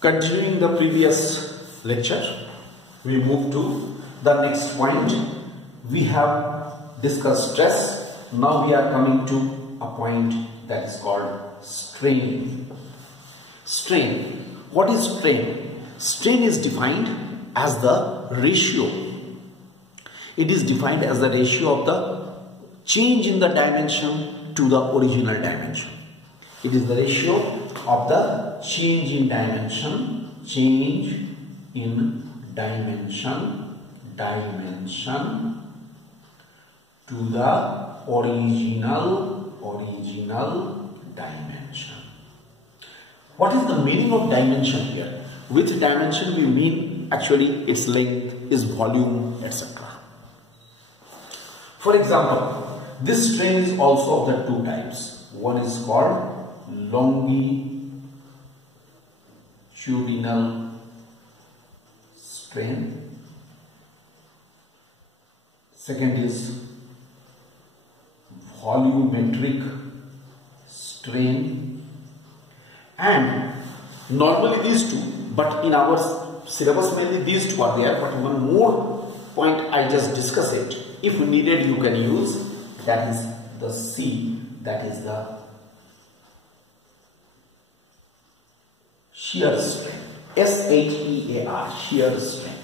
Continuing the previous lecture, we move to the next point. We have discussed stress. Now we are coming to a point that is called strain. Strain. What is strain? Strain is defined as the ratio. It is defined as the ratio of the change in the dimension to the original dimension. It is the ratio of the change in dimension to the original dimension. What is the meaning of dimension here? With dimension we mean actually its length, its volume, etc. For example, this strain is also of the two types. One is called longitudinal strain. Second is volumetric strain. And normally these two, but in our syllabus mainly these two are there, but one more point I just discuss it. If needed you can use, that is the C, that is the shear strain. S-H-E-A-R, shear strain.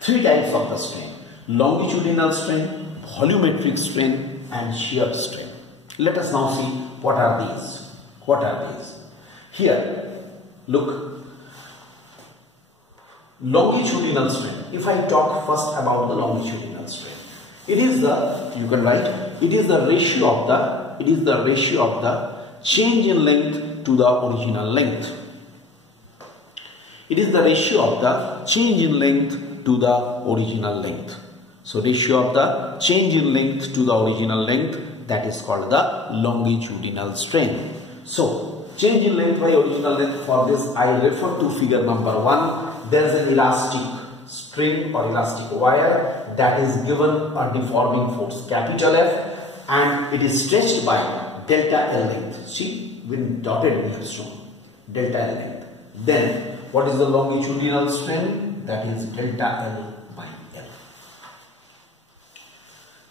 Three types of the strain: longitudinal strain, volumetric strain and shear strain. Let us now see what are these. Here, look, longitudinal strain. If I talk first about the longitudinal strain, it is the, you can write, it is the ratio of the change in length to the original length. It is the ratio of the change in length to the original length. So ratio of the change in length to the original length, that is called the longitudinal strain. So change in length by original length, for this I refer to figure number 1. There is an elastic string or elastic wire that is given a deforming force capital F, and it is stretched by delta L length. See, when dotted we have shown delta L length. Then what is the longitudinal strain? That is delta L by L.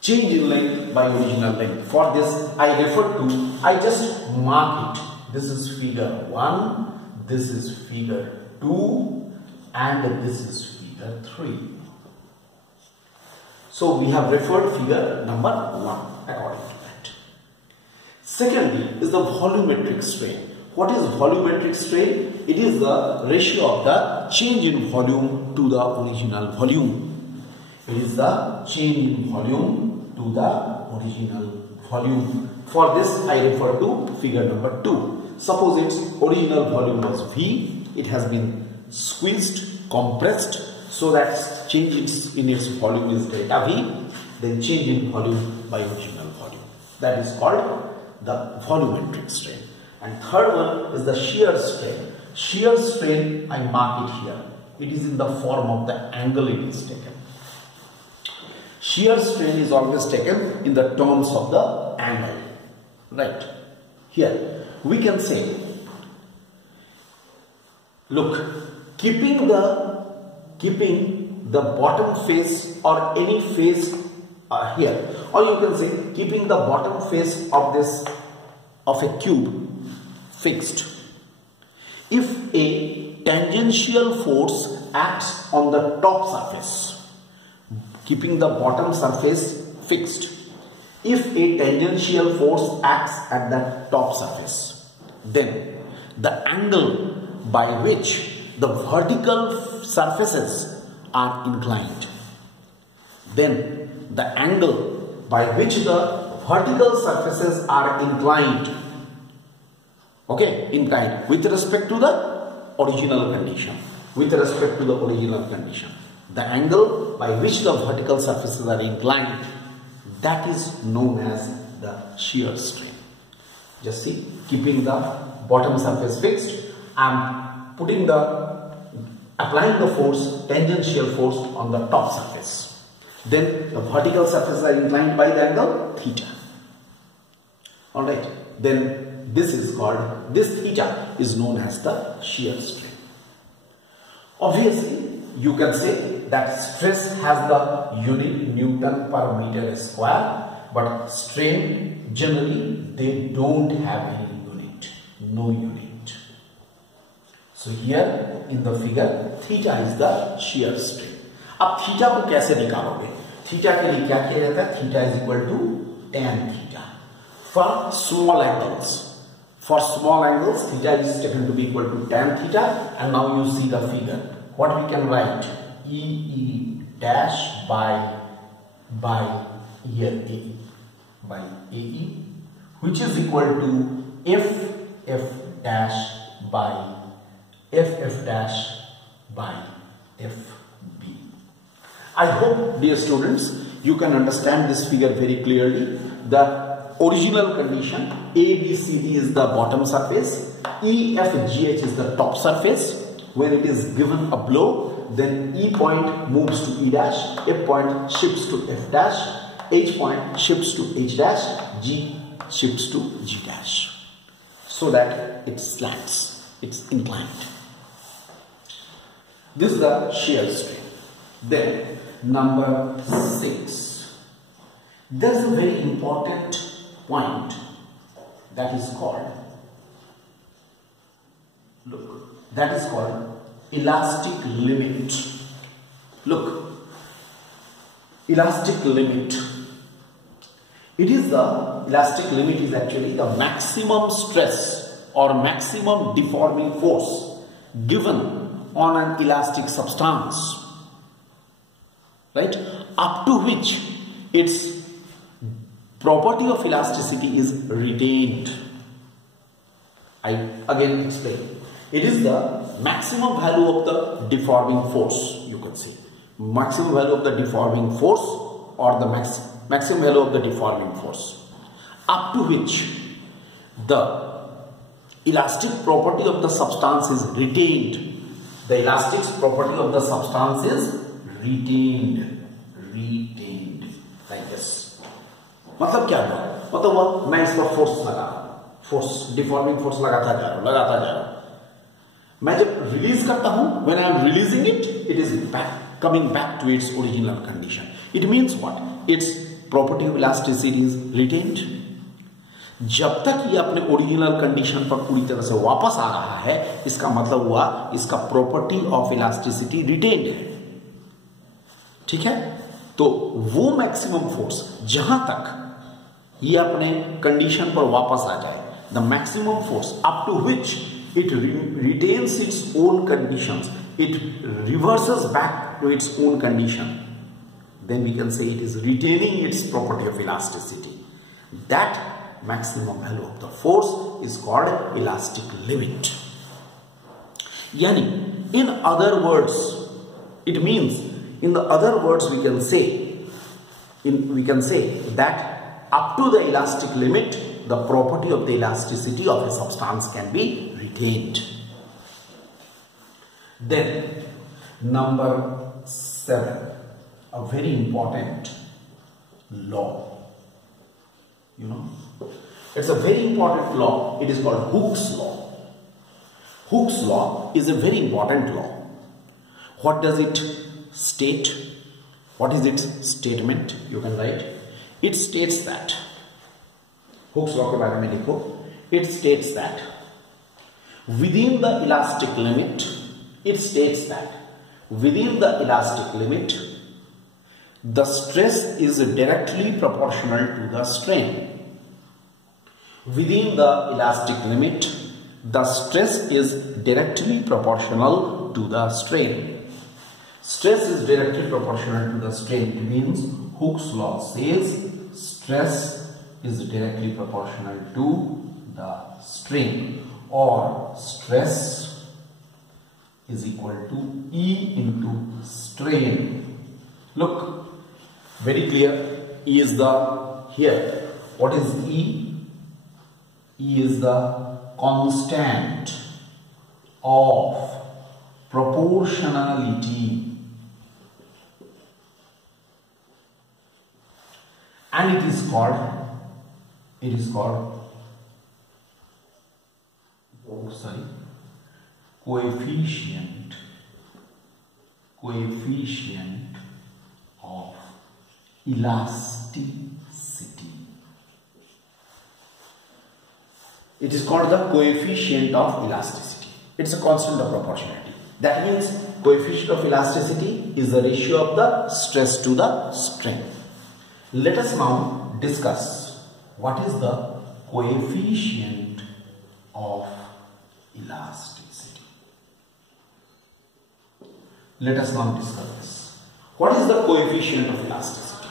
Change in length by original length. For this I refer to, I just mark it. This is figure 1, this is figure 2 and this is figure 3. So we have referred figure number 1 according to that. Secondly is the volumetric strain. What is volumetric strain? It is the ratio of the change in volume to the original volume. It is the change in volume to the original volume. For this I refer to figure number 2. Suppose its original volume was V, it has been squeezed, compressed, so that change in its volume is delta V, then change in volume by original volume. That is called the volumetric strain. And third one is the shear strain. Shear strain, I mark it here. It is in the form of the angle it is taken. Shear strain is always taken in the terms of the angle. Right. Here we can say, look, keeping the bottom face or any face here, or you can say keeping the bottom face of a cube fixed. If a tangential force acts on the top surface, keeping the bottom surface fixed, if a tangential force acts at the top surface, then the angle by which the vertical surfaces are inclined, then the angle by which the vertical surfaces are inclined, inclined with respect to the original condition, the angle by which the vertical surfaces are inclined, that is known as the shear strain. Just see, keeping the bottom surface fixed, I am applying the force, tangential force on the top surface. Then the vertical surfaces are inclined by the angle theta. Alright, then this is called, this theta is known as the shear strain. Obviously, you can say that stress has the unit Newton per meter square, but strain generally they don't have any unit, no unit. So here in the figure, theta is the shear strain. अब theta को कैसे निकालोगे? Theta के लिए क्या किया जाता है? Theta is equal to tan theta. For small angles, theta is taken to be equal to tan theta, and now you see the figure. What we can write? E dash by here AE, which is equal to F dash by F dash by FB. I hope, dear students, you can understand this figure very clearly. The original condition ABCD is the bottom surface, EFGH is the top surface. When it is given a blow, then E point moves to E dash, F point shifts to F dash, H point shifts to H dash, G shifts to G dash, so that it slants, it's inclined. This is the shear strain. Then number 6. There is a very important point that is called, that is called elastic limit. Look, elastic limit. It is the elastic limit is actually the maximum stress or maximum deforming force given on an elastic substance, right, up to which its property of elasticity is retained. I again explain. It is the maximum value of the deforming force, you can say. Maximum value of the deforming force, or the maximum value of the deforming force, up to which the elastic property of the substance is retained. The elastic property of the substance is retained like this. मतलब क्या हुआ? मतलब वो मैं इस पर force लगा, force deforming force लगाता जा रहा हूं. मैं जब रिलीज करता हूं, when I am releasing it, it is coming back to its original condition. It means what? Its property of elasticity is retained. जब तक ये अपने ओरिजिनल कंडीशन पर पूरी तरह से वापस आ रहा है, इसका मतलब हुआ इसका प्रॉपर्टी ऑफ इलास्टिसिटी रिटेन्ड है. ठीक है? तो वो मैक्सिमम फोर्स जहां तक ये अपने कंडीशन पर वापस आ जाए, the maximum force up to which it retains its own conditions, it reverses back to its own condition, then we can say it is retaining its property of elasticity. That maximum value of the force is called elastic limit. Yani, in other words, it means, in the other words, we can say that up to the elastic limit, the property of the elasticity of a substance can be retained. Then number 7, a very important law. You know, it's a very important law. It is called Hooke's law. Hooke's law is a very important law. What does it state? What is its statement? You can write. It states that, Hooke's law के बारे में लिखो. It states that within the elastic limit, it states that within the elastic limit, the stress is directly proportional to the strain. Within the elastic limit, the stress is directly proportional to the strain. Stress is directly proportional to the strain. It means Hooke's law says stress is directly proportional to the strain, or stress is equal to E into strain. Look, very clear. E is the, here, what is E? E is the constant of proportionality, and it is called coefficient coefficient of elasticity. It is called the coefficient of elasticity. It's a constant of proportionality. That means coefficient of elasticity is the ratio of the stress to the strain. Let us now discuss what is the coefficient of elasticity. Let us now discuss this. What is the coefficient of elasticity?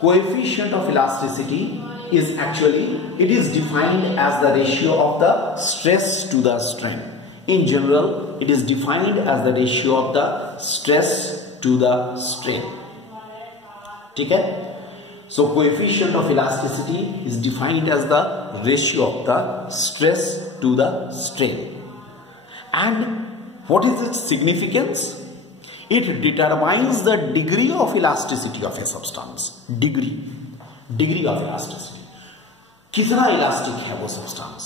Coefficient of elasticity is actually, it is defined as the ratio of the stress to the strain. In general, it is defined as the ratio of the stress to the strain. Okay? So coefficient of elasticity is defined as the ratio of the stress to the strain. And what is its significance? It determines the degree of elasticity of a substance. Degree of elasticity. कितना elastic है वो substance.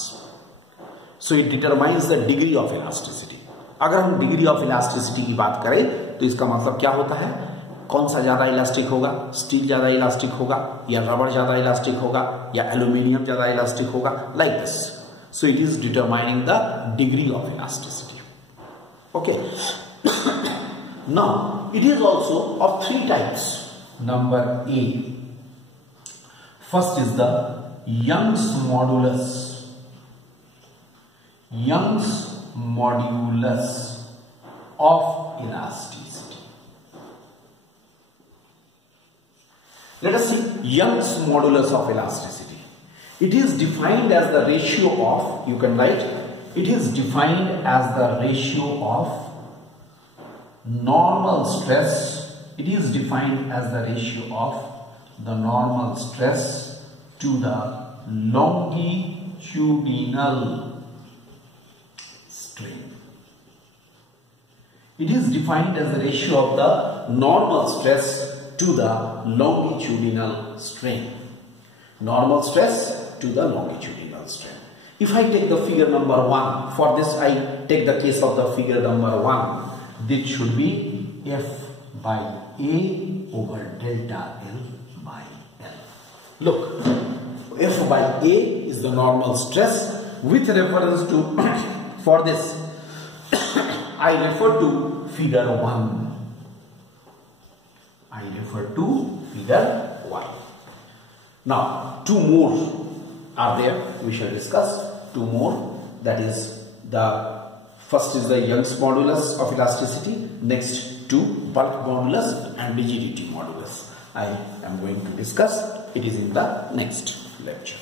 So it determines the degree of elasticity. अगर हम degree of elasticity की बात करें तो इसका मतलब क्या होता है? कौन सा ज्यादा इलास्टिक होगा? स्टील ज्यादा इलास्टिक होगा, या रबर ज्यादा इलास्टिक होगा, या एल्यूमिनियम ज्यादा इलास्टिक होगा, like this. So it is determining the degree of elasticity. Okay. Now it is also of 3 types. Number A, first is the Young's modulus. Young's modulus of elasticity. Let us see Young's modulus of elasticity. It is defined as the ratio of, you can write, it is defined as the ratio of normal stress. It is defined as the ratio of the normal stress to the longitudinal strain. It is defined as the ratio of the normal stress to the longitudinal strain. Normal stress to the longitudinal strain. If I take the figure number 1, for this I take the case of the figure number 1. This should be F by A over delta L by L. Look. F by A is the normal stress. With reference to, for this, I refer to figure 1. I refer to figure 1. Now, 2 more are there. We shall discuss 2 more. That is, the first is the Young's modulus of elasticity. Next, 2 bulk modulus and rigidity modulus. I am going to discuss. It is in the next lecture.